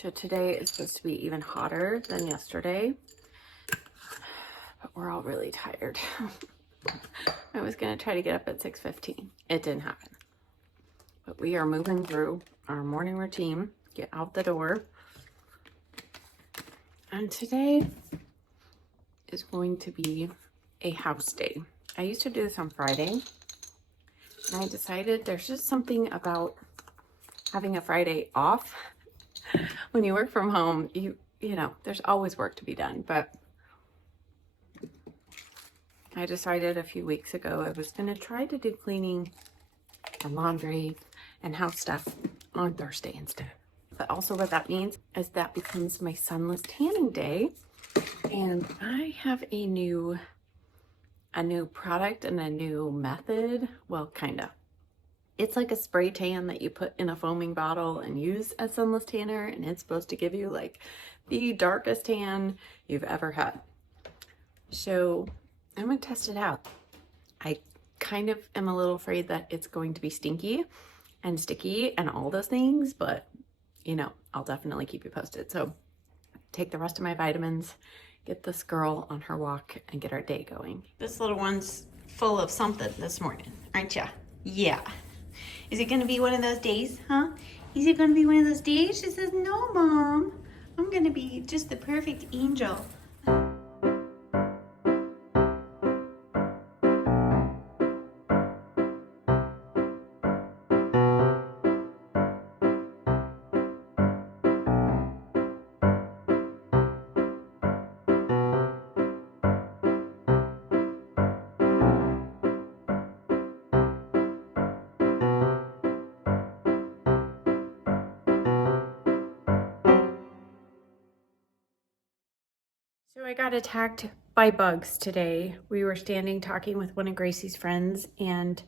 So today is supposed to be even hotter than yesterday, but we're all really tired. I was gonna try to get up at 6:15. It didn't happen. But we are moving through our morning routine, get out the door. And today is going to be a house day. I used to do this on Friday, and I decided there's just something about having a Friday off. When you work from home, you know, there's always work to be done, but I decided a few weeks ago I was gonna try to do cleaning and laundry and house stuff on Thursday instead. But also what that means is that becomes my sunless tanning day. And I have a new product and a new method. Well, kind of. It's like a spray tan that you put in a foaming bottle and use as sunless tanner. And it's supposed to give you like the darkest tan you've ever had. So I'm gonna test it out. I kind of am a little afraid that it's going to be stinky and sticky and all those things, but you know, I'll definitely keep you posted. So take the rest of my vitamins, get this girl on her walk, and get our day going. This little one's full of something this morning, aren't ya? Yeah. Is it gonna be one of those days, huh? Is it gonna be one of those days? She says, no, Mom. I'm gonna be just the perfect angel. So I got attacked by bugs today. We were standing talking with one of Gracie's friends, and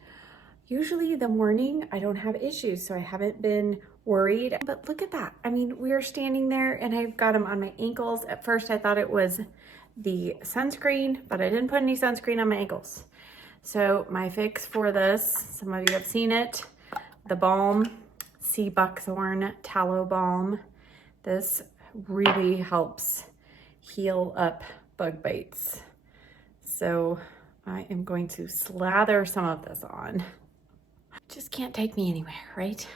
usually the morning I don't have issues, so I haven't been worried. But look at that. I mean, we were standing there and I've got them on my ankles. At first I thought it was the sunscreen, but I didn't put any sunscreen on my ankles. So my fix for this, some of you have seen it, the balm, sea buckthorn tallow balm. This really helps heal up bug bites. So I am going to slather some of this on. Just can't take me anywhere, right?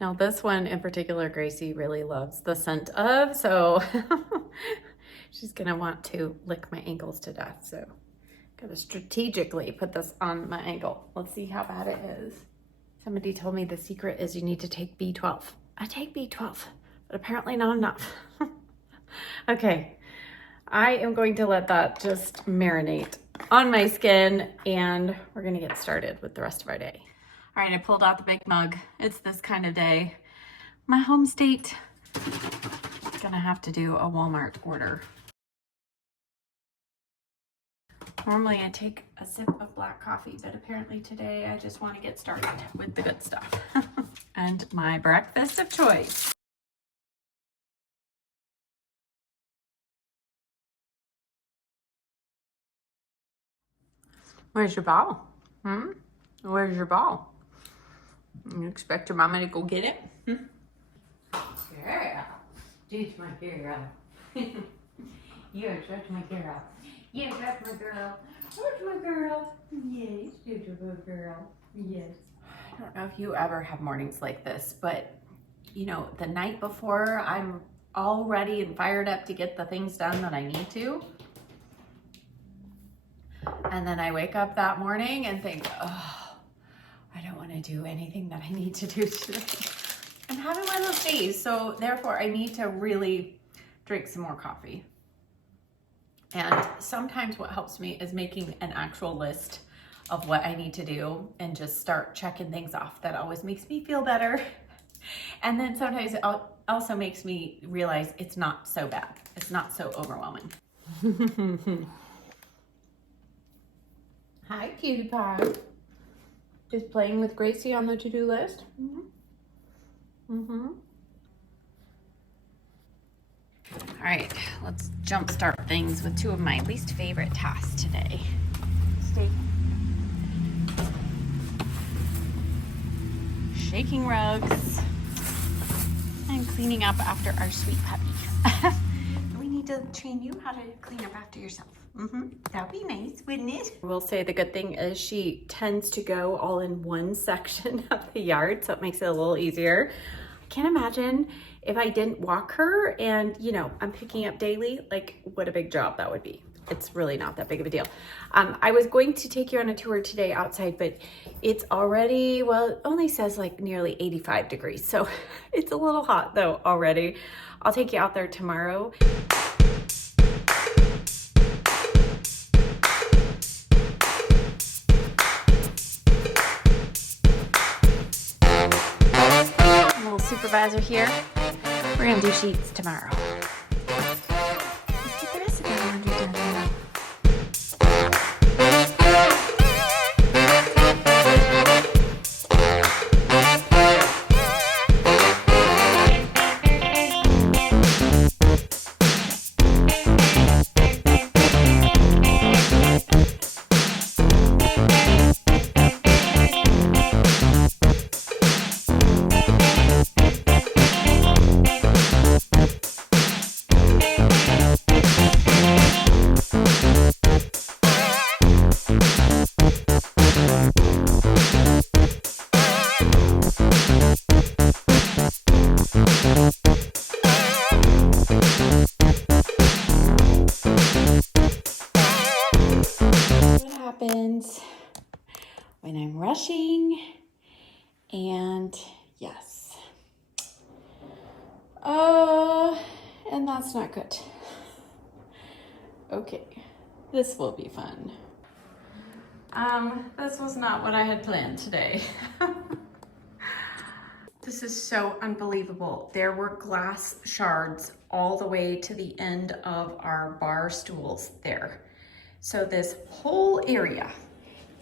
Now this one in particular, Gracie really loves the scent of, so she's gonna want to lick my ankles to death. So gotta strategically put this on my ankle. Let's see how bad it is. Somebody told me the secret is you need to take B12. I take B12, but apparently not enough. Okay, I am going to let that just marinate on my skin, and we're gonna get started with the rest of our day. All right, I pulled out the big mug. It's this kind of day. My home state, gonna have to do a Walmart order. Normally I take a sip of black coffee, but apparently today I just want to get started with the good stuff. And my breakfast of choice. Where's your ball? Where's your ball? You expect your mama to go get it? Girl. Dude's my girl. You're such my girl. You're such my girl. Where's my girl? Yes, you're a good girl. Yes. I don't know if you ever have mornings like this, but you know, the night before I'm all ready and fired up to get the things done that I need to. And then I wake up that morning and think, oh, I don't want to do anything that I need to do today. I'm having one of those days, so therefore I need to really drink some more coffee. And sometimes what helps me is making an actual list of what I need to do and just start checking things off. That always makes me feel better. And then sometimes it also makes me realize it's not so bad. It's not so overwhelming. Hi, cutie pie. Just playing with Gracie on the to-do list. All right, let's jumpstart things with two of my least favorite tasks today. Shaking rugs I'm cleaning up after our sweet puppy. We need to train you how to clean up after yourself. That'd be nice, wouldn't it? I will say the good thing is she tends to go all in one section of the yard, so it makes it a little easier. I can't imagine if I didn't walk her and, you know, I'm picking up daily, like what a big job that would be. It's really not that big of a deal. I was going to take you on a tour today outside, but it's already, well, it only says like nearly 85 degrees. So it's a little hot though already. I'll take you out there tomorrow. Little supervisor here. We're gonna do sheets tomorrow. Let's get the rest of the laundry done now. When I'm rushing, and yes, and that's not good. Okay, this will be fun. This was not what I had planned today. This is so unbelievable. There were glass shards all the way to the end of our bar stools there. So this whole area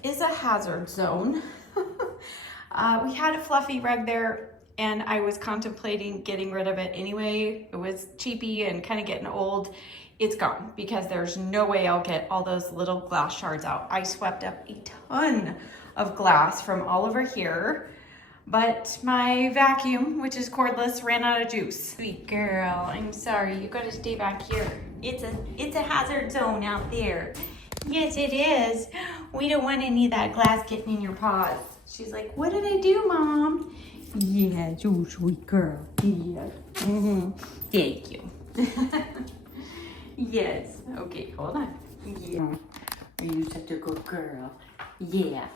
is a hazard zone. We had a fluffy rug there and I was contemplating getting rid of it anyway. It was cheapy and kind of getting old. It's gone because there's no way I'll get all those little glass shards out. I swept up a ton of glass from all over here, but my vacuum, which is cordless, ran out of juice. Sweet girl, I'm sorry, you gotta stay back here. It's a hazard zone out there. Yes, it is. We don't want any of that glass getting in your paws. She's like, what did I do, Mom? Yeah, you sweet girl. Yeah. Thank you. Yes. Okay, hold on. Yeah. Are you such a good girl? Yeah.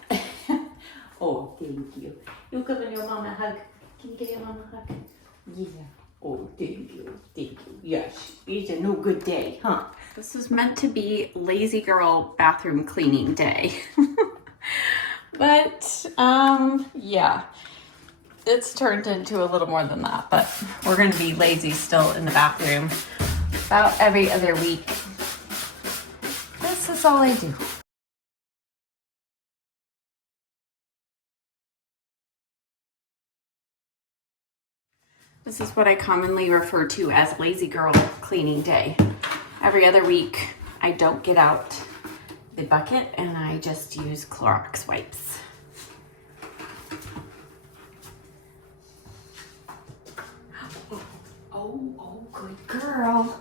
Oh, thank you. You giving your mom a hug? Can you give your mom a hug? Yeah. Oh, thank you. Thank you. Yes. It's a no good day, huh? This is meant to be lazy girl bathroom cleaning day. But, yeah. It's turned into a little more than that, but we're going to be lazy still in the bathroom about every other week. This is all I do. This is what I commonly refer to as lazy girl cleaning day. Every other week, I don't get out the bucket and I just use Clorox wipes. Oh, good girl.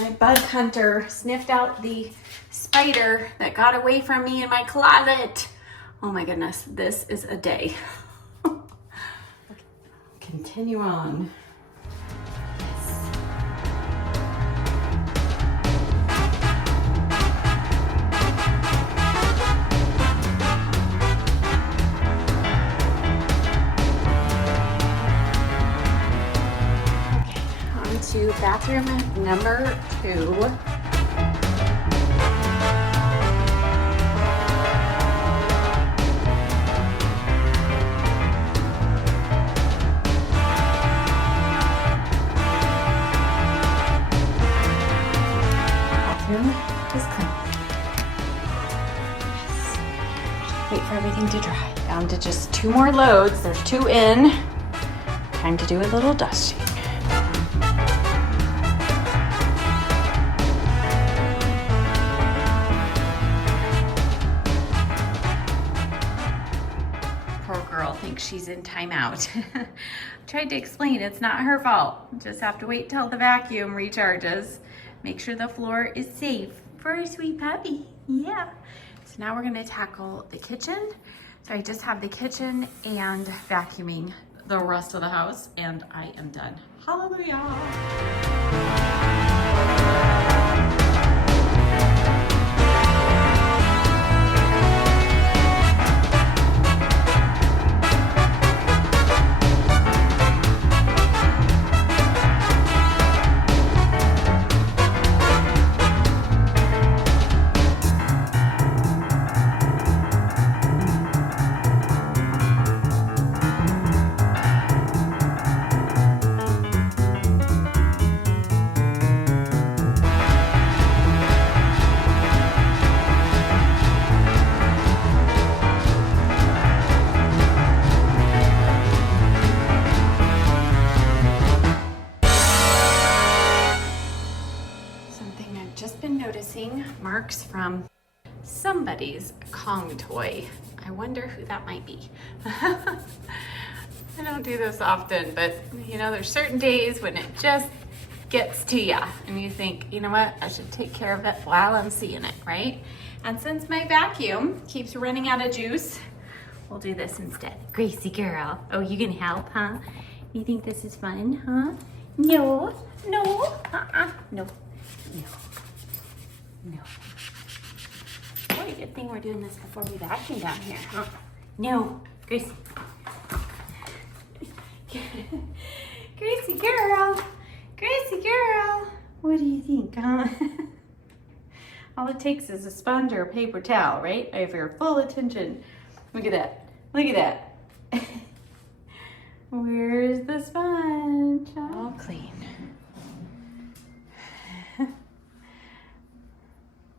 My bug hunter sniffed out the spider that got away from me in my closet. Oh my goodness, this is a day. Continue on. Okay, on to bathroom number 2. Is clean. Yes. Wait for everything to dry. Down to just 2 more loads. There's 2 in. Time to do a little dusting. Poor girl thinks she's in timeout. tried to explain it's not her fault. Just have to wait till the vacuum recharges. Make sure the floor is safe for a sweet puppy. Yeah. So now we're gonna tackle the kitchen. So I just have the kitchen and vacuuming the rest of the house, and I am done. Hallelujah. Noticing marks from somebody's Kong toy. I wonder who that might be. I don't do this often, but you know, there's certain days when it just gets to ya and you think, you know what, I should take care of it while I'm seeing it, right? And since my vacuum keeps running out of juice, we'll do this instead. Gracie girl, oh, you can help, huh? You think this is fun, huh? No, no, no, no. No. Probably a good thing we're doing this before we vacuum down here, huh? No, Gracie. Gracie girl. Gracie girl. What do you think, huh? All it takes is a sponge or a paper towel, right? If your full attention. Look at that. Look at that. Where's the sponge? All clean.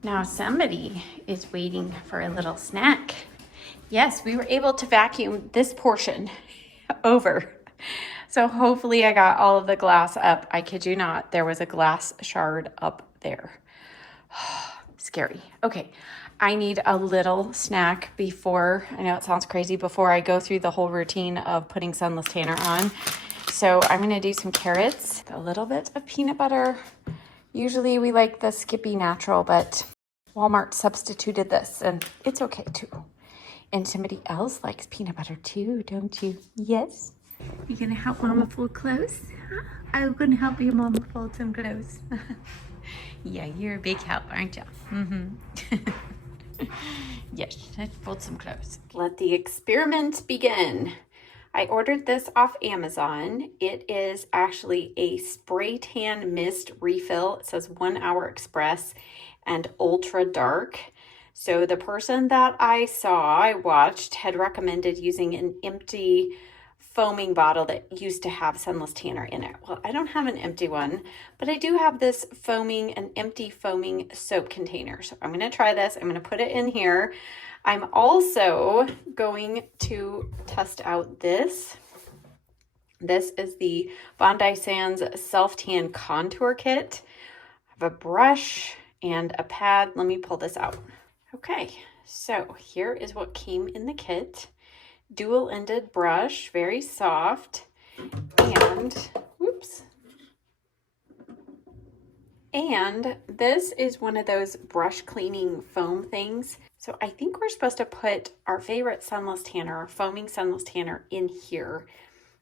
Now somebody is waiting for a little snack. Yes, we were able to vacuum this portion over. So hopefully I got all of the glass up. I kid you not, there was a glass shard up there. Scary. Okay, I need a little snack before, I know it sounds crazy, before I go through the whole routine of putting Sunless Tanner on. So I'm gonna do some carrots, a little bit of peanut butter. Usually we like the Skippy Natural, but Walmart substituted this and it's okay too. And somebody else likes peanut butter too, don't you? Yes? You gonna help Mama fold clothes? Huh? I'm gonna help your Mama fold some clothes. Yeah, you're a big help, aren't you? Mm-hmm. Yes, let's fold some clothes. Let the experiment begin. I ordered this off Amazon. It is actually a spray tan mist refill. It says 1 hour express and ultra dark. So the person that I watched had recommended using an empty foaming bottle that used to have Sunless Tanner in it. Well, I don't have an empty one, but I do have this an empty foaming soap container. So I'm gonna try this. I'm gonna put it in here. I'm also going to test out this. This is the Bondi Sands Self Tan Contour Kit. I have a brush and a pad. Let me pull this out. Okay, so here is what came in the kit. Dual-ended brush, very soft, and whoops. And this is one of those brush cleaning foam things. So I think we're supposed to put our favorite Sunless Tanner, our foaming Sunless Tanner, in here.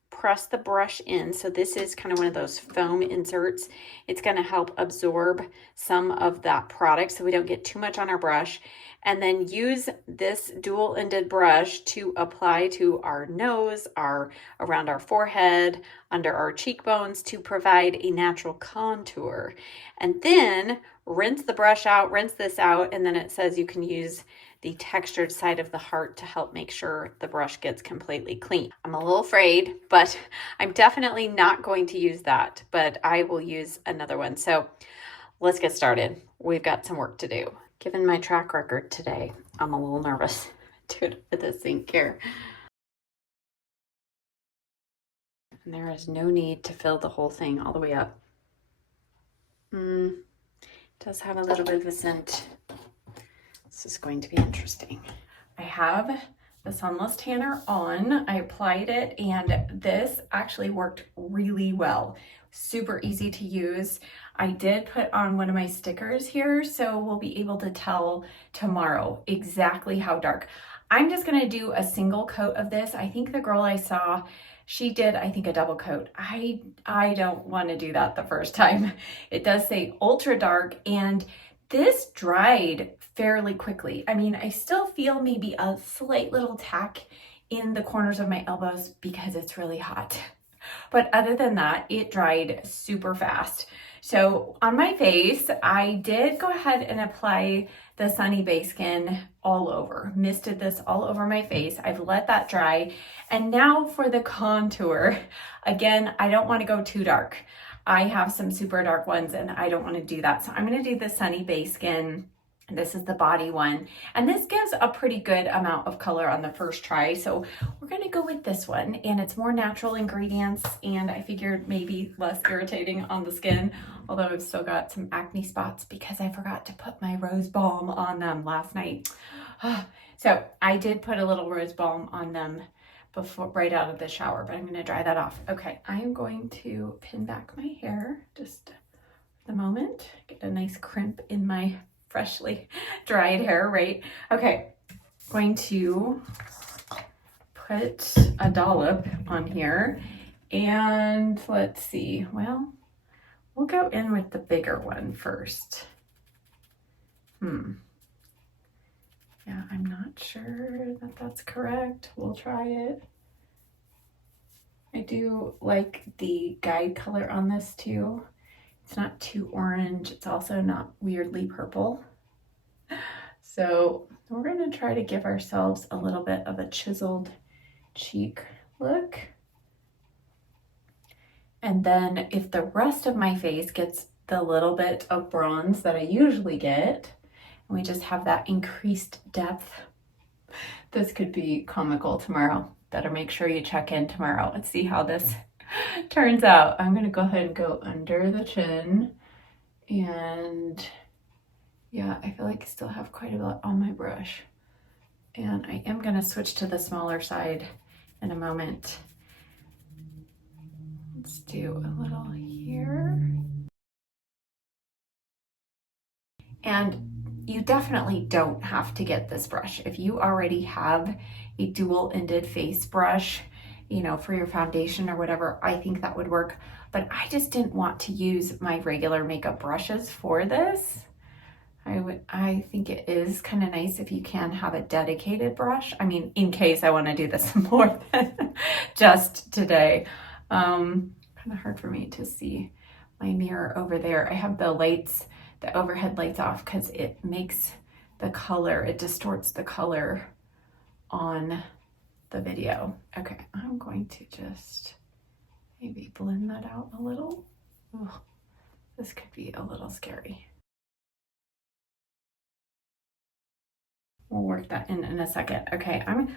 Press the brush in. So this is kind of one of those foam inserts. It's going to help absorb some of that product so we don't get too much on our brush. And then use this dual-ended brush to apply to our nose, around our forehead, under our cheekbones to provide a natural contour. And then rinse the brush out, rinse this out, and then it says you can use the textured side of the heart to help make sure the brush gets completely clean. I'm a little afraid, but I'm definitely not going to use that, but I will use another one. So let's get started. We've got some work to do. Given my track record today, I'm a little nervous to put this sink here. And there is no need to fill the whole thing all the way up. It does have a little bit of a scent. This is going to be interesting. I have the Sunless tanner on. I applied it and this actually worked really well. Super easy to use. I did put on one of my stickers here, so we'll be able to tell tomorrow exactly how dark. I'm just gonna do a single coat of this. I think the girl I saw, she did, I think, a double coat. I don't wanna do that the first time. It does say ultra dark, and this dried fairly quickly. I mean, I still feel maybe a slight little tack in the corners of my elbows because it's really hot. But other than that, it dried super fast. So on my face, I did go ahead and apply the Sunny Base Skin all over. Misted this all over my face. I've let that dry. And now for the contour. Again, I don't want to go too dark. I have some super dark ones and I don't want to do that. So I'm going to do the Sunny Base Skin. This is the body one. And this gives a pretty good amount of color on the first try. So we're going to go with this one. And it's more natural ingredients. And I figured maybe less irritating on the skin. Although I've still got some acne spots because I forgot to put my rose balm on them last night. So I did put a little rose balm on them before, right out of the shower, but I'm going to dry that off. Okay, I am going to pin back my hair just for the moment. Get a nice crimp in my freshly dried hair, right? Okay, going to put a dollop on here, and let's see, well, we'll go in with the bigger one first. Yeah, I'm not sure that that's correct. We'll try it. I do like the guide color on this too. It's not too orange. It's also not weirdly purple. So we're going to try to give ourselves a little bit of a chiseled cheek look. And then if the rest of my face gets the little bit of bronze that I usually get, and we just have that increased depth, this could be comical tomorrow. Better make sure you check in tomorrow and see how this turns out. I'm gonna go ahead and go under the chin, and yeah, I feel like I still have quite a lot on my brush. And I am gonna switch to the smaller side in a moment. Let's do a little here. And you definitely don't have to get this brush. If you already have a dual-ended face brush, you know, for your foundation or whatever, I think that would work. But I just didn't want to use my regular makeup brushes for this. I think it is kind of nice if you can have a dedicated brush. I mean, in case I want to do this more than just today. Kind of hard for me to see my mirror over there. I have the lights, the overhead lights off because it makes the color, it distorts the color on the video. Okay, I'm going to just maybe blend that out a little. Oh, this could be a little scary. We'll work that in a second. Okay, I'm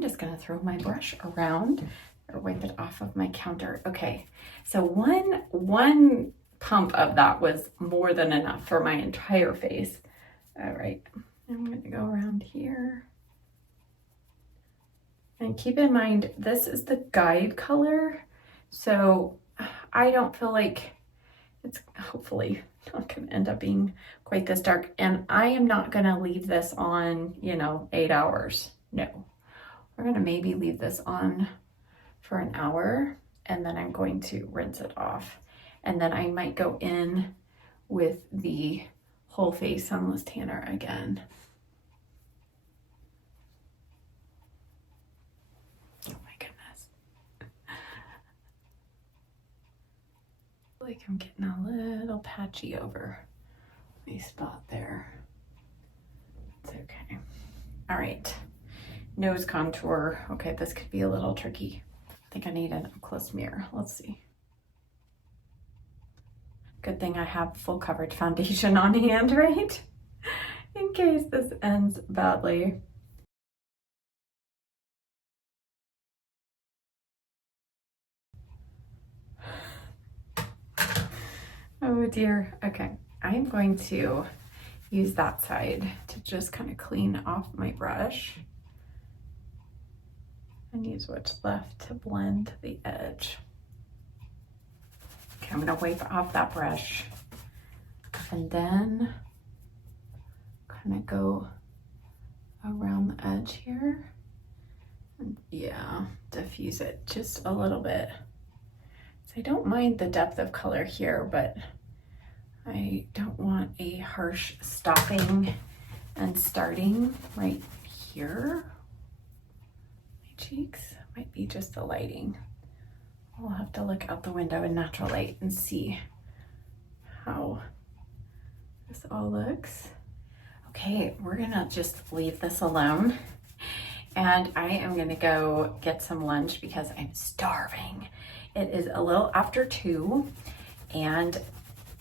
just gonna throw my brush around or wipe it off of my counter. Okay, so one pump of that was more than enough for my entire face. All right, I'm gonna go around here. And keep in mind, this is the guide color, so I don't feel like it's hopefully not gonna end up being quite this dark. And I am not gonna leave this on, 8 hours. No, we're gonna maybe leave this on for an hour, and then I'm going to rinse it off. And then I might go in with the whole face Sunless tanner again. Oh my goodness. Like I'm getting a little patchy over my spot there. It's okay. All right, nose contour. Okay, this could be a little tricky. I think I need an up-close mirror. Let's see. Good thing I have full coverage foundation on hand, right? In case this ends badly. Oh dear. Okay, I'm going to use that side to just kind of clean off my brush. and use what's left to blend the edge. Okay, I'm gonna wipe off that brush and then kind of go around the edge here. And yeah, diffuse it just a little bit. So I don't mind the depth of color here, but I don't want a harsh stopping and starting right here. My cheeks might be just the lighting. I'll have to look out the window in natural light and see how this all looks. Okay, we're gonna just leave this alone. And I am gonna go get some lunch because I'm starving. It is a little after 2, and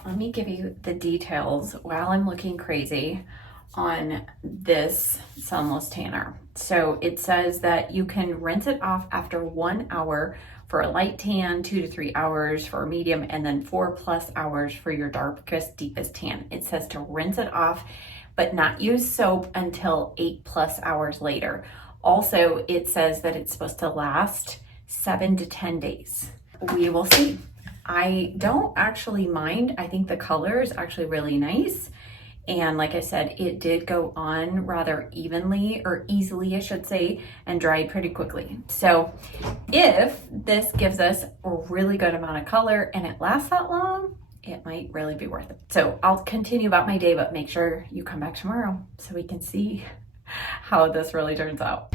let me give you the details while I'm looking crazy on this Sunless tanner. So it says that you can rinse it off after 1 hour for a light tan, 2 to 3 hours for a medium, and then 4+ hours for your darkest, deepest tan. It says to rinse it off, but not use soap until 8+ hours later. Also, it says that it's supposed to last 7 to 10 days. We will see. I don't actually mind. I think the color is actually really nice. And like I said, it did go on rather evenly, or easily I should say, and dried pretty quickly. So if this gives us a really good amount of color and it lasts that long, it might really be worth it. So I'll continue about my day, but make sure you come back tomorrow so we can see how this really turns out.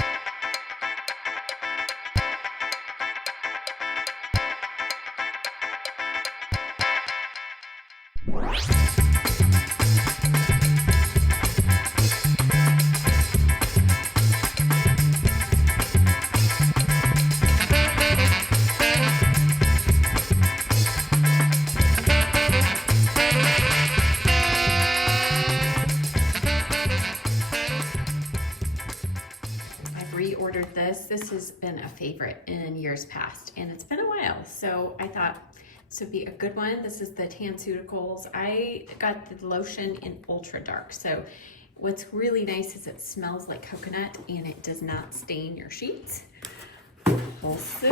Reordered this. This has been a favorite in years past, and it's been a while, so I thought this would be a good one. This is the Tanceuticals. I got the lotion in ultra dark, so what's really nice is it smells like coconut and it does not stain your sheets. Also,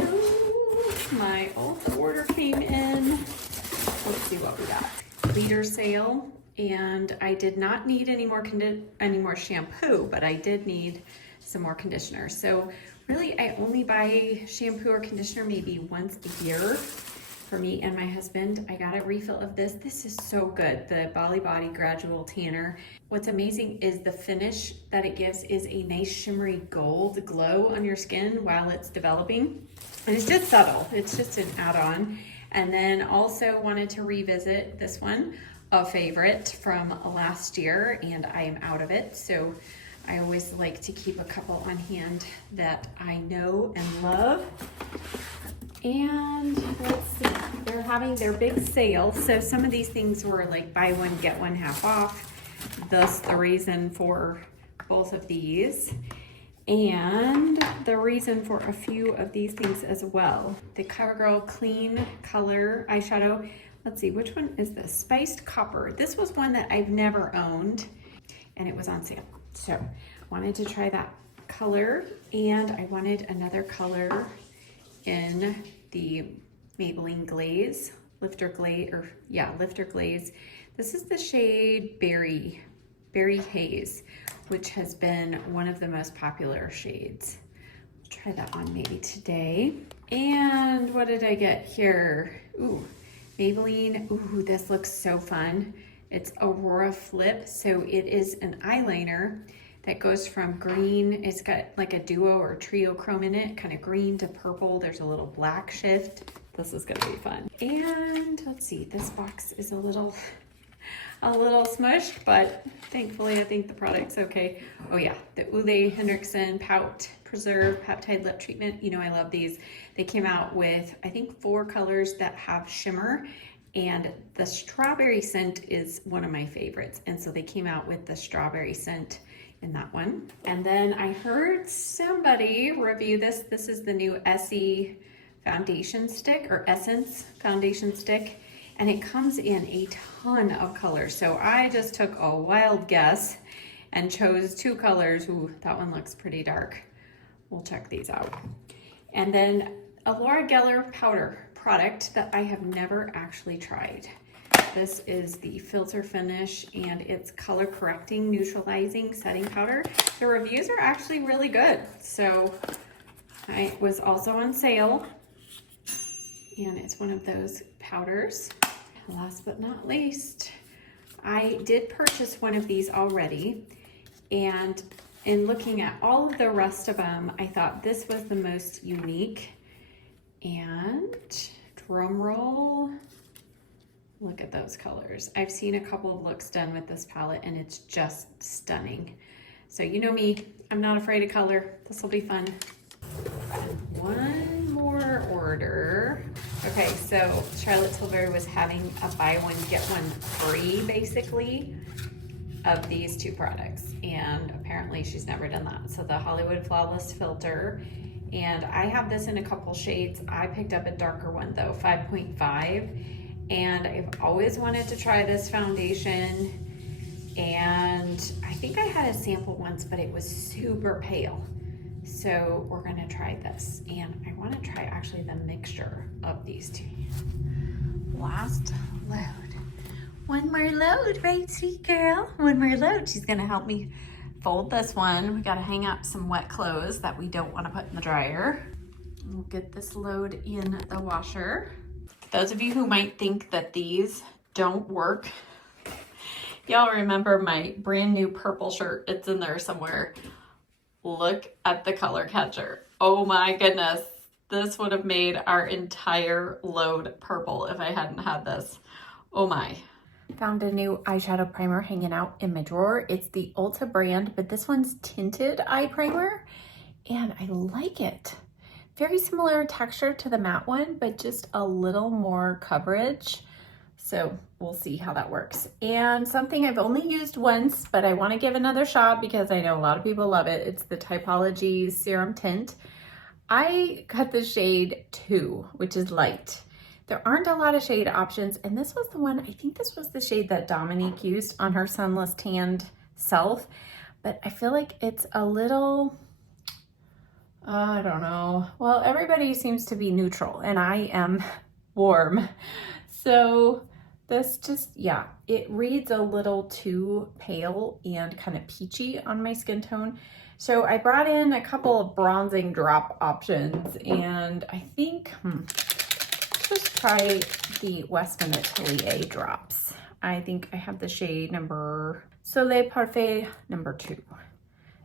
my Ulta order came in. Let's see what we got. Leader sale, and I did not need any more shampoo, but I did need some more conditioner. So really I only buy shampoo or conditioner maybe once a year for me and my husband. I got a refill of this. This is so good, the Bali Body Gradual Tanner. What's amazing is the finish that it gives is a nice shimmery gold glow on your skin while it's developing. And it's just subtle, it's just an add-on. And then also wanted to revisit this one, a favorite from last year, and I am out of it. So I always like to keep a couple on hand that I know and love. And let's see, they're having their big sale. So some of these things were like buy one, get one half off. Thus the reason for both of these. And the reason for a few of these things as well. The CoverGirl Clean Color Eyeshadow. Let's see, which one is this? Spiced Copper. This was one that I've never owned, and it was on sale. So wanted to try that color, and I wanted another color in the Maybelline Glaze, Lifter Glaze. This is the shade Berry Haze, which has been one of the most popular shades. I'll try that on maybe today. And what did I get here? Ooh, Maybelline, ooh, this looks so fun. It's Aurora Flip, so it is an eyeliner that goes from green, it's got like a duo or trio chrome in it, kind of green to purple. There's a little black shift. This is gonna be fun. And let's see, this box is a little smushed, but thankfully I think the product's okay. Oh yeah, the Ole Henriksen Pout Preserve Peptide Lip Treatment. You know I love these. They came out with, I think, 4 colors that have shimmer, and the strawberry scent is one of my favorites. And so they came out with the strawberry scent in that one. And then I heard somebody review this. This is the new Essie foundation stick, or Essence foundation stick. And it comes in a ton of colors. So I just took a wild guess and chose 2 colors. Ooh, that one looks pretty dark. We'll check these out. And then a Laura Geller powder product that I have never actually tried. This is the Filter Finish, and it's color correcting, neutralizing setting powder. The reviews are actually really good. So it was also on sale, and it's one of those powders. Last but not least, I did purchase one of these already, and in looking at all of the rest of them, I thought this was the most unique. And drum roll, look at those colors. I've seen a couple of looks done with this palette and it's just stunning. So you know me, I'm not afraid of color. This will be fun. One more order. Okay, so Charlotte Tilbury was having a buy one, get one free basically of these two products. And apparently she's never done that. So the Hollywood Flawless Filter, and I have this in a couple shades. I picked up a darker one though, 5.5. And I've always wanted to try this foundation. And I think I had a sample once, but it was super pale. So we're gonna try this. And I wanna try actually the mixture of these two. Last load. One more load, right, sweet girl? One more load. She's gonna help me fold this one. We gotta hang up some wet clothes that we don't wanna put in the dryer. We'll get this load in the washer. Those of you who might think that these don't work, y'all remember my brand new purple shirt? It's in there somewhere. Look at the color catcher. Oh my goodness. This would have made our entire load purple if I hadn't had this. Oh my. Found a new eyeshadow primer hanging out in my drawer. It's the Ulta brand, but this one's tinted eye primer, and I like it. Very similar texture to the matte one, but just a little more coverage. So we'll see how that works. And something I've only used once, but I want to give another shot because I know a lot of people love it. It's the Typology Serum Tint. I got the shade 2, which is light. There aren't a lot of shade options, and this was the one, I think this was the shade that Dominique used on her Sunless tanned self, but I feel like it's a little, I don't know. Well, everybody seems to be neutral, and I am warm. So this just, yeah, it reads a little too pale and kind of peachy on my skin tone. So I brought in a couple of bronzing drop options, and I think, let's try the Westman Atelier drops. I think I have the shade number Soleil Parfait number 2.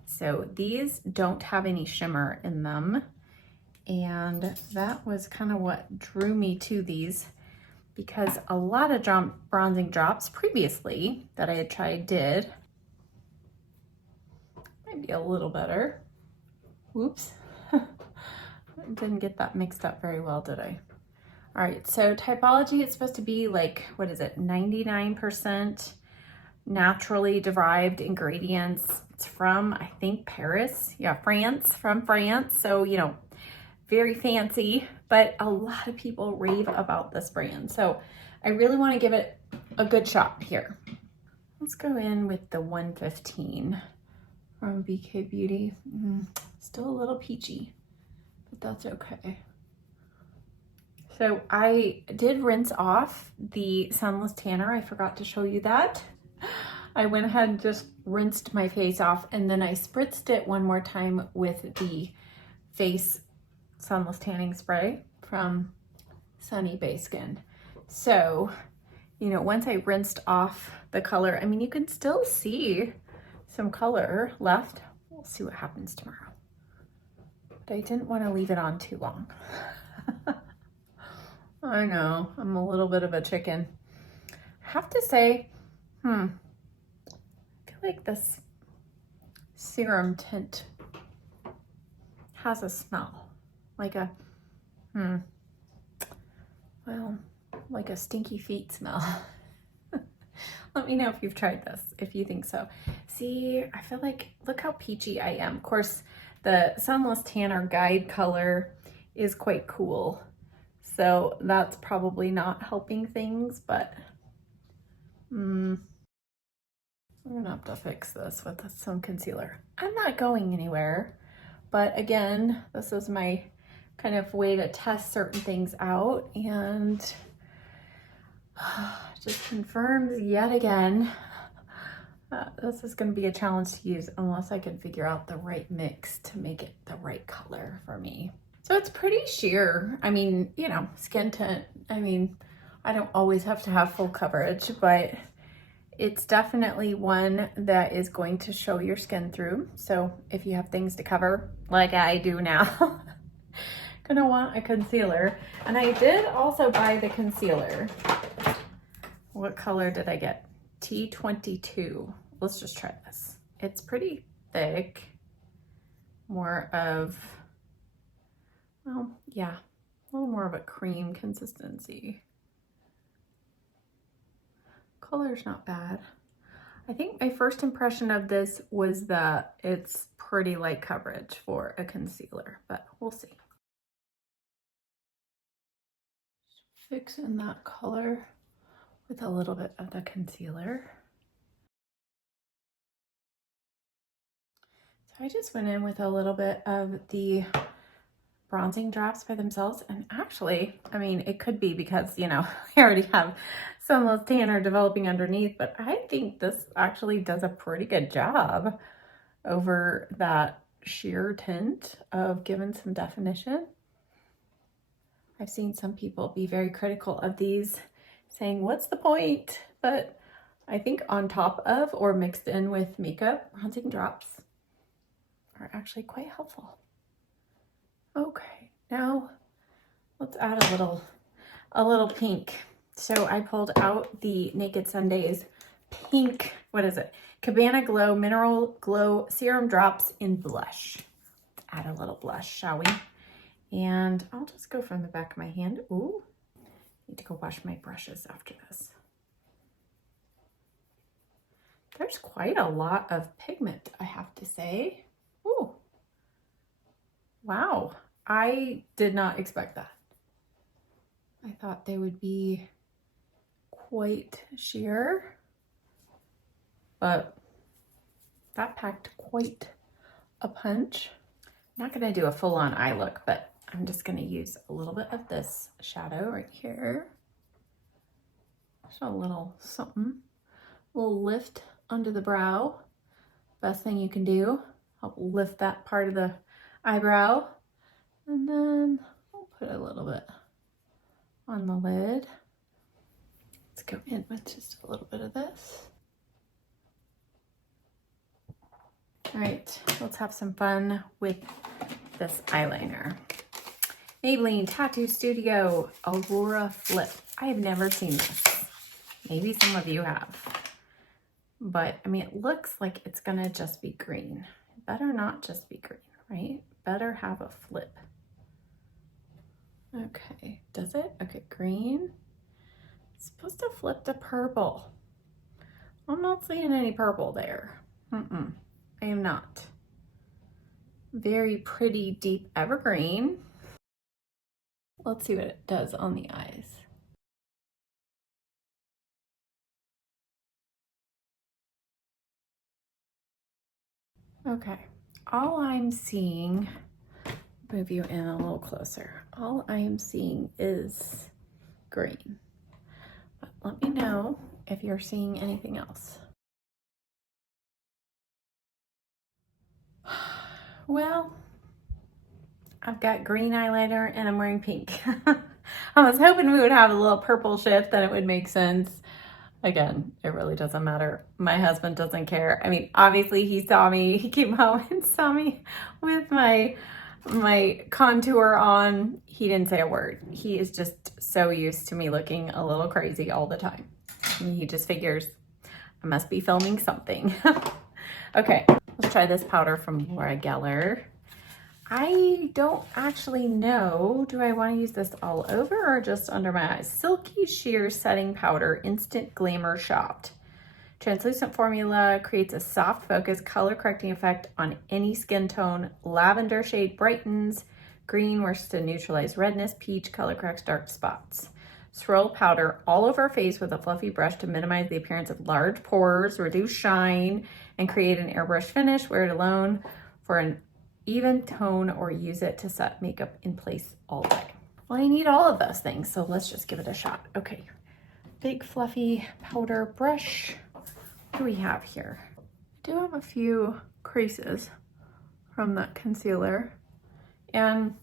So these don't have any shimmer in them. And that was kind of what drew me to these, because a lot of bronzing drops previously that I had tried did. Might be a little better. Whoops. Didn't get that mixed up very well, did I? All right, so Typology, it's supposed to be like, what is it, 99% naturally derived ingredients. It's from, I think, Paris. Yeah, France, from France. So, you know, very fancy, but a lot of people rave about this brand. So I really want to give it a good shot here. Let's go in with the 115 from BK Beauty. Still a little peachy, but that's okay. So I did rinse off the Sunless Tanner. I forgot to show you that. I went ahead and just rinsed my face off, and then I spritzed it one more time with the face Sunless Tanning Spray from Sunny Bay Skin. So, you know, once I rinsed off the color, I mean, you can still see some color left. We'll see what happens tomorrow. But I didn't want to leave it on too long. I know, I'm a little bit of a chicken. I have to say, I feel like this serum tint has a smell, like a, well, like a stinky feet smell. Let me know if you've tried this, if you think so. See, I feel like, look how peachy I am. Of course, the Sunless Tanner Guide color is quite cool. So that's probably not helping things, but we're gonna have to fix this with some concealer. I'm not going anywhere, but again, this is my kind of way to test certain things out, and just confirms yet again this is going to be a challenge to use unless I can figure out the right mix to make it the right color for me. So it's pretty sheer. I mean, you know, skin tint. I mean, I don't always have to have full coverage, but it's definitely one that is going to show your skin through. So if you have things to cover, like I do now, gonna want a concealer. And I did also buy the concealer. What color did I get? T22. Let's just try this. It's pretty thick, more of, well, yeah, a little more of a cream consistency. Color's not bad. I think my first impression of this was that it's pretty light coverage for a concealer, but we'll see. Fix in that color with a little bit of the concealer. So I just went in with a little bit of the bronzing drops by themselves, and actually, I mean, it could be because, you know, I already have Sunless tanner developing underneath, but I think this actually does a pretty good job over that sheer tint of giving some definition. I've seen some people be very critical of these, saying, what's the point? But I think on top of or mixed in with makeup, bronzing drops are actually quite helpful. Okay, now let's add a little pink. So I pulled out the Naked Sundays pink, what is it? Cabana Glow Mineral Glow Serum Drops in Blush. Let's add a little blush, shall we? And I'll just go from the back of my hand. Ooh, need to go wash my brushes after this. There's quite a lot of pigment, I have to say. Ooh, wow, I did not expect that. I thought they would be quite sheer, but that packed quite a punch. I'm not gonna do a full-on eye look, but I'm just gonna use a little bit of this shadow right here. Just a little something, a little lift under the brow. Best thing you can do, help lift that part of the eyebrow. And then I'll put a little bit on the lid. Let's go in with just a little bit of this. All right, let's have some fun with this eyeliner. Maybelline Tattoo Studio Aurora Flip. I have never seen this. Maybe some of you have. But I mean, it looks like it's gonna just be green. It better not just be green, right? Better have a flip. Okay, does it? Okay, green. It's supposed to flip to purple. I'm not seeing any purple there. I am not. Very pretty deep evergreen. Let's see what it does on the eyes. Okay, all I'm seeing, move you in a little closer. All I am seeing is green. But let me know if you're seeing anything else. Well, I've got green eyeliner and I'm wearing pink. I was hoping we would have a little purple shift, then it would make sense. Again, it really doesn't matter. My husband doesn't care. I mean, obviously he saw me, he came home and saw me with my contour on. He didn't say a word. He is just so used to me looking a little crazy all the time. And he just figures I must be filming something. Okay, let's try this powder from Laura Geller. I don't actually know, do I want to use this all over or just under my eyes? Silky Sheer Setting Powder, Instant Glamour Shot. Translucent formula, creates a soft focus color correcting effect on any skin tone. Lavender shade brightens. Green works to neutralize redness. Peach color corrects dark spots. Swirl powder all over face with a fluffy brush to minimize the appearance of large pores, reduce shine, and create an airbrush finish. Wear it alone for an even tone or use it to set makeup in place all day. Well, I need all of those things, so let's just give it a shot. Okay, big fluffy powder brush. What do we have here? I do have a few creases from that concealer, and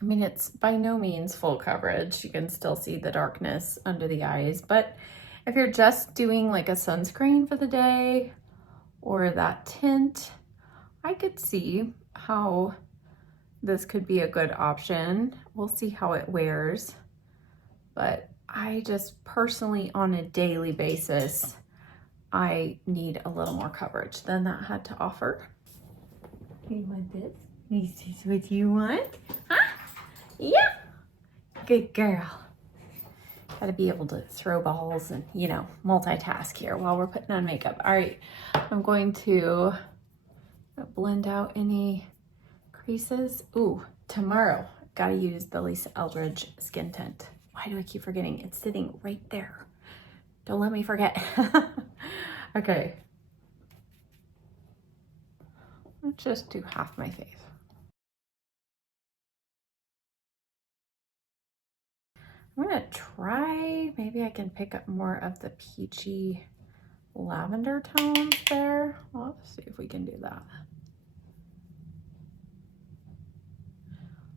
I mean, it's by no means full coverage. You can still see the darkness under the eyes, but if you're just doing like a sunscreen for the day or that tint, I could see how this could be a good option. We'll see how it wears, but I just personally, on a daily basis, I need a little more coverage than that had to offer. You want this? This is what you want? Huh? Yeah. Good girl. Gotta be able to throw balls and, you know, multitask here while we're putting on makeup. All right, I'm going to blend out any creases. Ooh, tomorrow, gotta use the Lisa Eldridge Skin Tint. Why do I keep forgetting? It's sitting right there. Don't let me forget. Okay. Let's just do half my face. I'm gonna try, maybe I can pick up more of the peachy lavender tones there. Well, let's see if we can do that.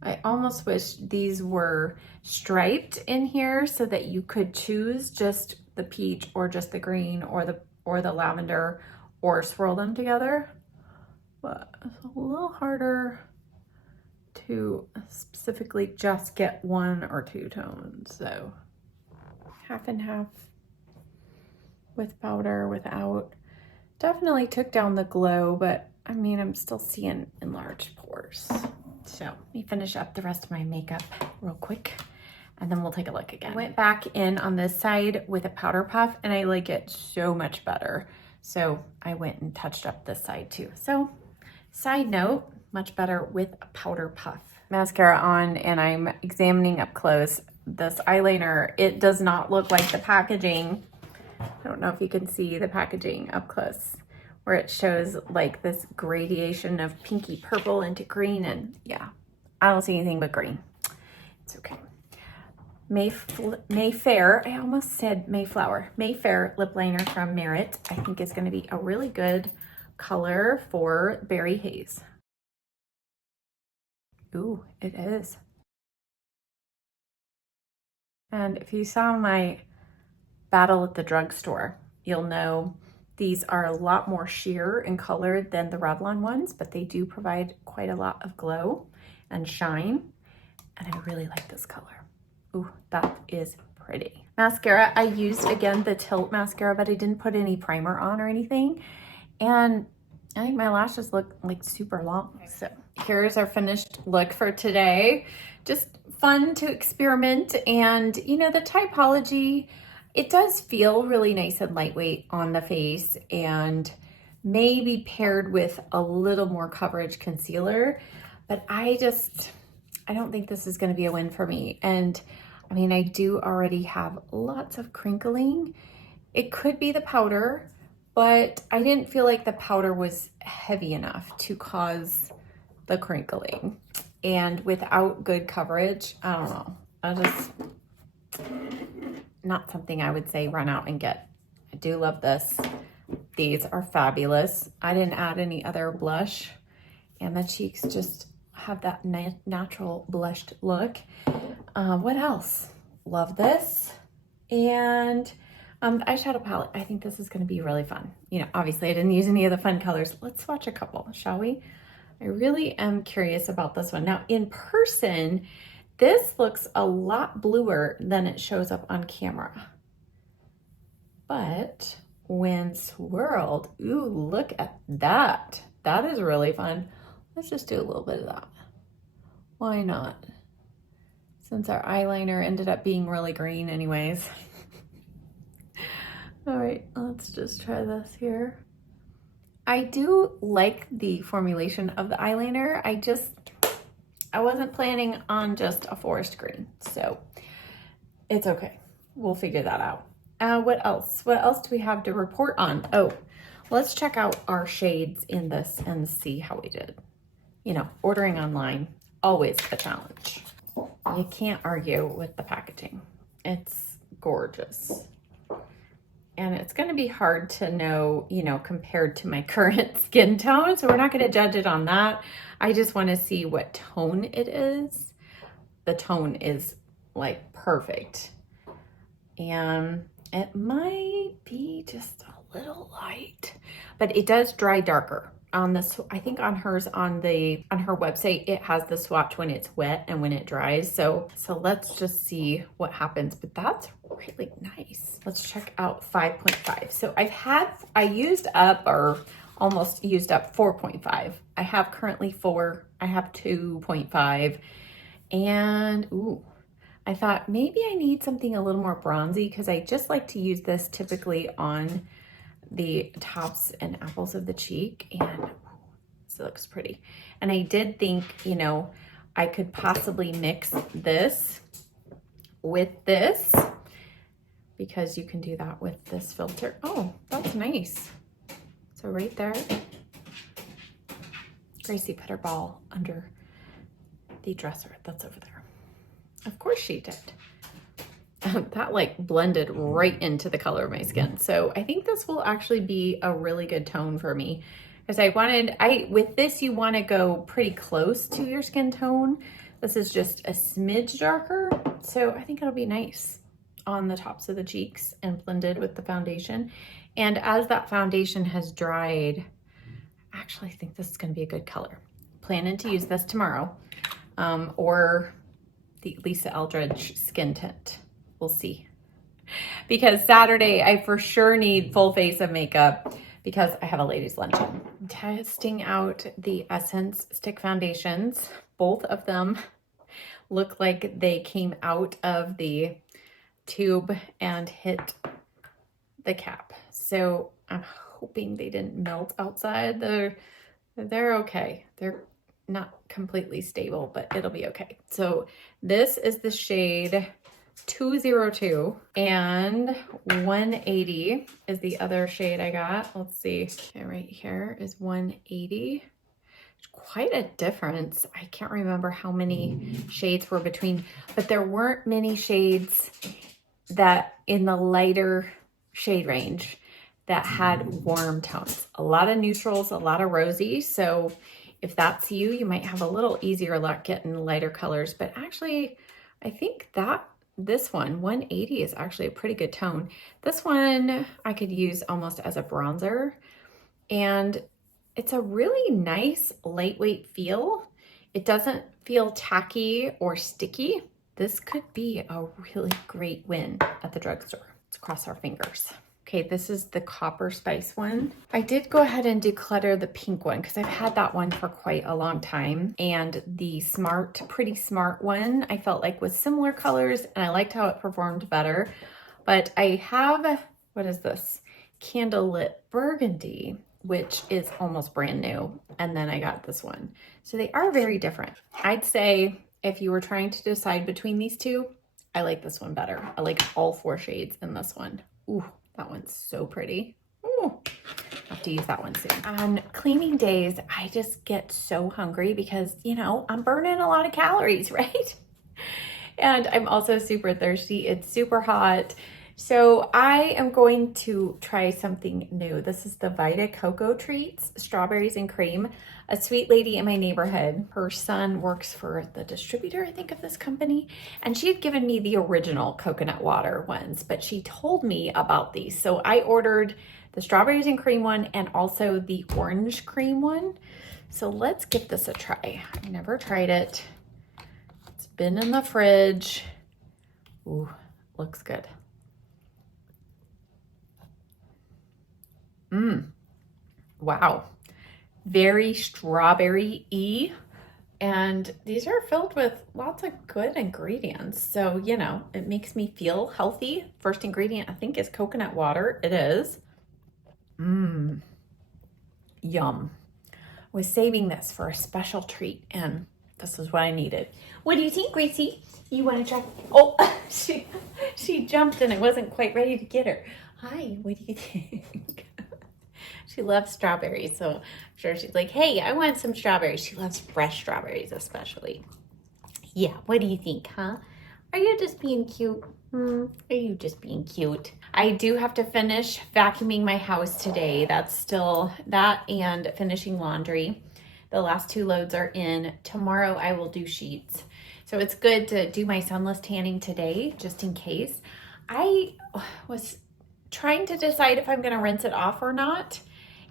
I almost wish these were striped in here so that you could choose just the peach or just the green or the lavender or swirl them together. But it's a little harder to specifically just get one or two tones. So half and half with powder, without. Definitely took down the glow, but I mean, I'm still seeing enlarged pores. So let me finish up the rest of my makeup real quick and then we'll take a look again. I went back in on this side with a powder puff and I like it so much better. So I went and touched up this side too. So side note, much better with a powder puff. Mascara on and I'm examining up close this eyeliner. It does not look like the packaging. I don't know if you can see the packaging up close where it shows like this gradation of pinky purple into green, and yeah, I don't see anything but green. It's okay. Mayfair, I almost said Mayflower. Mayfair lip liner from Merit, I think is gonna be a really good color for Berry Haze. Ooh, it is. And if you saw my battle at the drugstore, you'll know these are a lot more sheer in color than the Revlon ones, but they do provide quite a lot of glow and shine. And I really like this color. Ooh, that is pretty. Mascara, I used again the Tilt mascara, but I didn't put any primer on or anything. And I think my lashes look like super long. So here's our finished look for today. Just fun to experiment, and you know, the typology, it does feel really nice and lightweight on the face, and maybe paired with a little more coverage concealer, but I don't think this is going to be a win for me. And I mean, I do already have lots of crinkling. It could be the powder, but I didn't feel like the powder was heavy enough to cause the crinkling. And without good coverage, I don't know. Not something I would say run out and get. I do love this. These are fabulous. I didn't add any other blush, and the cheeks just have that natural blushed look. What else? Love this. And the eyeshadow palette, I think this is going to be really fun. You know, obviously I didn't use any of the fun colors. Let's swatch a couple, shall we? I really am curious about this one. Now in person, this looks a lot bluer than it shows up on camera. But when swirled, ooh, look at that. That is really fun. Let's just do a little bit of that. Why not? Since our eyeliner ended up being really green anyways. All right, let's just try this here. I do like the formulation of the eyeliner. I wasn't planning on just a forest green, so it's okay. We'll figure that out. What else? What else do we have to report on? Oh, Let's check out our shades in this and see how we did. You know, ordering online, always a challenge. You can't argue with the packaging. It's gorgeous. And it's going to be hard to know, you know, compared to my current skin tone. So we're not going to judge it on that. I just want to see what tone it is. The tone is like perfect. And it might be just a little light, but it does dry darker. On this, I think on hers, on her website, it has the swatch when it's wet and when it dries. So let's just see what happens, but that's really nice. Let's check out 5.5. So I used up, or almost used up, 4.5. I have currently 4, I have 2.5, and ooh, I thought maybe I need something a little more bronzy because I just like to use this typically on the tops and apples of the cheek, and this looks pretty. And I did think, you know, I could possibly mix this with this because you can do that with this filter. Oh, that's nice. So right there, Gracie put her ball under the dresser that's over there. Of course she did. That like blended right into the color of my skin. So I think this will actually be a really good tone for me, because with this, you want to go pretty close to your skin tone. This is just a smidge darker. So I think it'll be nice on the tops of the cheeks and blended with the foundation. And as that foundation has dried, I actually think this is going to be a good color. Planning to use this tomorrow, or the Lisa Eldridge skin tint. We'll see. Because Saturday, I for sure need full face of makeup because I have a ladies' luncheon. I'm testing out the Essence stick foundations. Both of them look like they came out of the tube and hit the cap. So I'm hoping they didn't melt outside. They're okay. They're not completely stable, but it'll be okay. So this is the shade 202, and 180 is the other shade I got. Let's see. Okay, right here is 180. Quite a difference. I can't remember how many shades were between, but there weren't many shades that in the lighter shade range that had warm tones. A lot of neutrals, a lot of rosy. So if that's you, you might have a little easier luck getting lighter colors, but actually I think that this one, 180, is actually a pretty good tone. This one I could use almost as a bronzer, and it's a really nice lightweight feel. It doesn't feel tacky or sticky. This could be a really great win at the drugstore. Let's cross our fingers. Okay, this is the Copper Spice one. I did go ahead and declutter the pink one because I've had that one for quite a long time. And the Pretty Smart one, I felt like was similar colors and I liked how it performed better. But I have, what is this? Candlelit Burgundy, which is almost brand new. And then I got this one. So they are very different. I'd say if you were trying to decide between these two, I like this one better. I like all 4 shades in this one. Ooh. That one's so pretty. Ooh, I have to use that one soon. On cleaning days, I just get so hungry because, you know, I'm burning a lot of calories, right? And I'm also super thirsty. It's super hot. So I am going to try something new. This is the Vita Cocoa Treats, strawberries and cream. A sweet lady in my neighborhood, her son works for the distributor, I think, of this company. And she had given me the original coconut water ones, but she told me about these. So I ordered the strawberries and cream one and also the orange cream one. So let's give this a try. I never tried it. It's been in the fridge. Ooh, looks good. Wow. Very strawberry-y. And these are filled with lots of good ingredients. So, you know, it makes me feel healthy. First ingredient, I think, is coconut water. It is. Yum. I was saving this for a special treat, and this is what I needed. What do you think, Gracie? You want to try? Oh, she jumped and I wasn't quite ready to get her. Hi, what do you think? She loves strawberries, so I'm sure she's like, hey, I want some strawberries. She loves fresh strawberries especially. Yeah, what do you think, huh? Are you just being cute? Are you just being cute? I do have to finish vacuuming my house today. That's still that and finishing laundry. The last 2 loads are in. Tomorrow I will do sheets. So it's good to do my Sunless tanning today, just in case. I was trying to decide if I'm gonna rinse it off or not.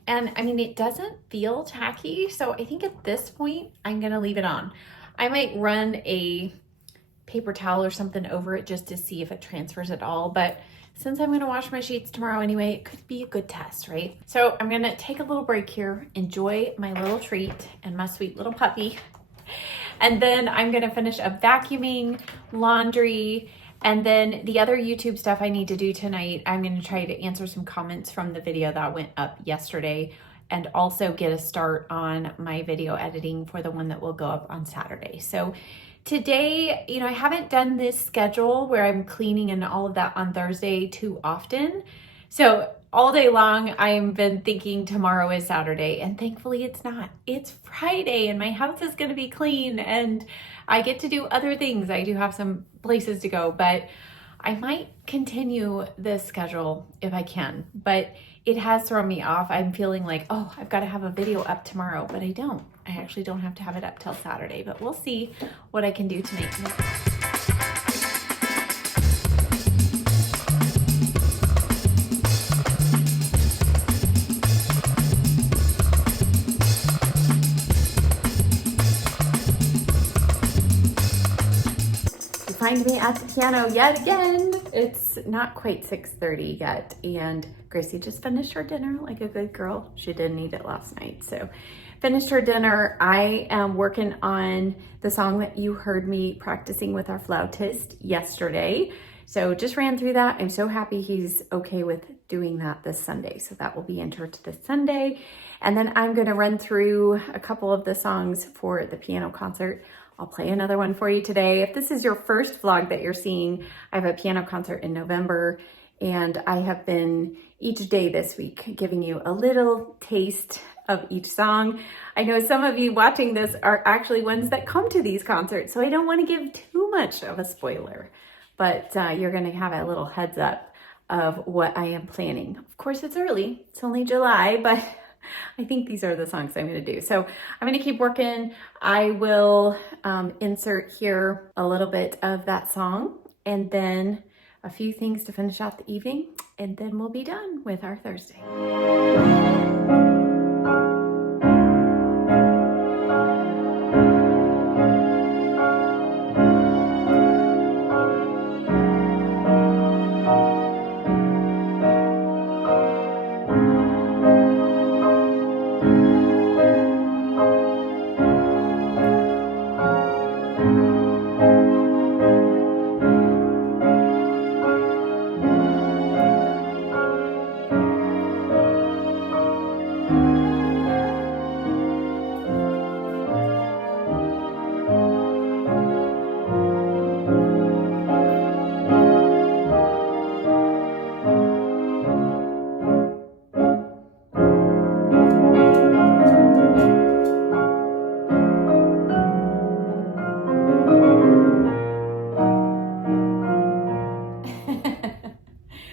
And I mean, it doesn't feel tacky. So I think at this point, I'm gonna leave it on. I might run a paper towel or something over it just to see if it transfers at all. But since I'm gonna wash my sheets tomorrow anyway, it could be a good test, right? So I'm gonna take a little break here, enjoy my little treat and my sweet little puppy. And then I'm gonna finish up vacuuming, laundry, and then the other YouTube stuff I need to do tonight. I'm gonna try to answer some comments from the video that went up yesterday and also get a start on my video editing for the one that will go up on Saturday. So today, you know, I haven't done this schedule where I'm cleaning and all of that on Thursday too often. So all day long, I've been thinking tomorrow is Saturday, and thankfully it's not. It's Friday and my house is gonna be clean and I get to do other things. I do have some places to go, but I might continue this schedule if I can, but it has thrown me off. I'm feeling like, oh, I've got to have a video up tomorrow, but I don't. I actually don't have to have it up till Saturday, but we'll see what I can do to make it. Find me at the piano yet again. It's not quite 6:30 yet, and Gracie just finished her dinner like a good girl. She didn't eat it last night, so finished her dinner. I am working on the song that you heard me practicing with our flautist yesterday. So just ran through that. I'm so happy he's okay with doing that this Sunday. So that will be entered this Sunday. And then I'm gonna run through a couple of the songs for the piano concert. I'll play another one for you today. If this is your first vlog that you're seeing, I have a piano concert in November, and I have been each day this week giving you a little taste of each song. I know some of you watching this are actually ones that come to these concerts, so I don't want to give too much of a spoiler, but you're gonna have a little heads up of what I am planning. Of course, it's early, it's only July, but I think these are the songs I'm going to do. So I'm going to keep working. I will insert here a little bit of that song and then a few things to finish out the evening, and then we'll be done with our Thursday.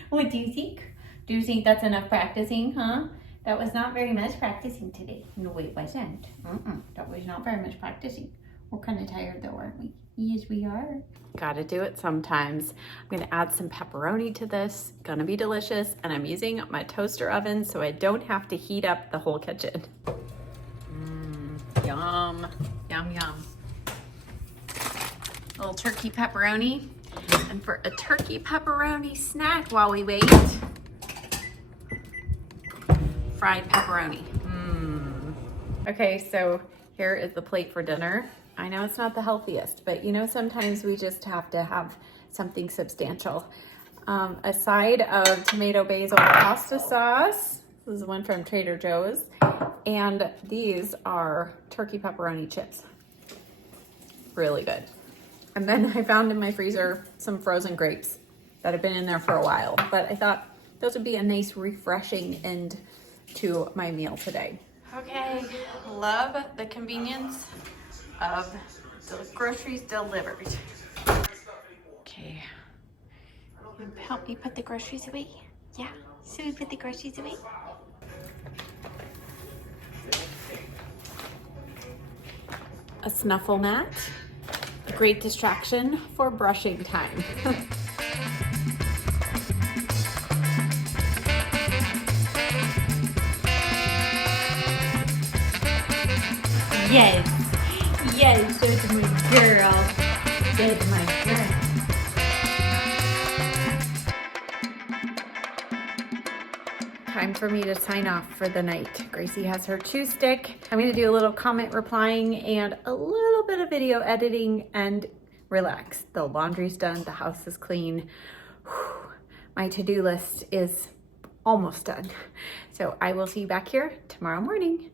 What do you think? Do you think that's enough practicing, huh? That was not very much practicing today. No, it wasn't. That was not very much practicing. We're kind of tired though, aren't we? Yes, we are. Gotta do it sometimes. I'm gonna add some pepperoni to this. Gonna be delicious. And I'm using my toaster oven so I don't have to heat up the whole kitchen. Yum, yum, yum. A little turkey pepperoni. And for a turkey pepperoni snack while we wait, fried pepperoni. Okay, so here is the plate for dinner. I know it's not the healthiest, but you know, sometimes we just have to have something substantial. A side of tomato basil pasta sauce. This is one from Trader Joe's. And these are turkey pepperoni chips. Really good. And then I found in my freezer some frozen grapes that have been in there for a while, but I thought those would be a nice refreshing end to my meal today. Okay, love the convenience of the groceries delivered. Okay, help me put the groceries away? Yeah, should we put the groceries away? A snuffle mat, a great distraction for brushing time. Yes, yes, that's my girl. That's my girl. Time for me to sign off for the night. Gracie has her chew stick. I'm gonna do a little comment replying and a little bit of video editing and relax. The laundry's done, the house is clean. Whew. My to-do list is almost done. So I will see you back here tomorrow morning.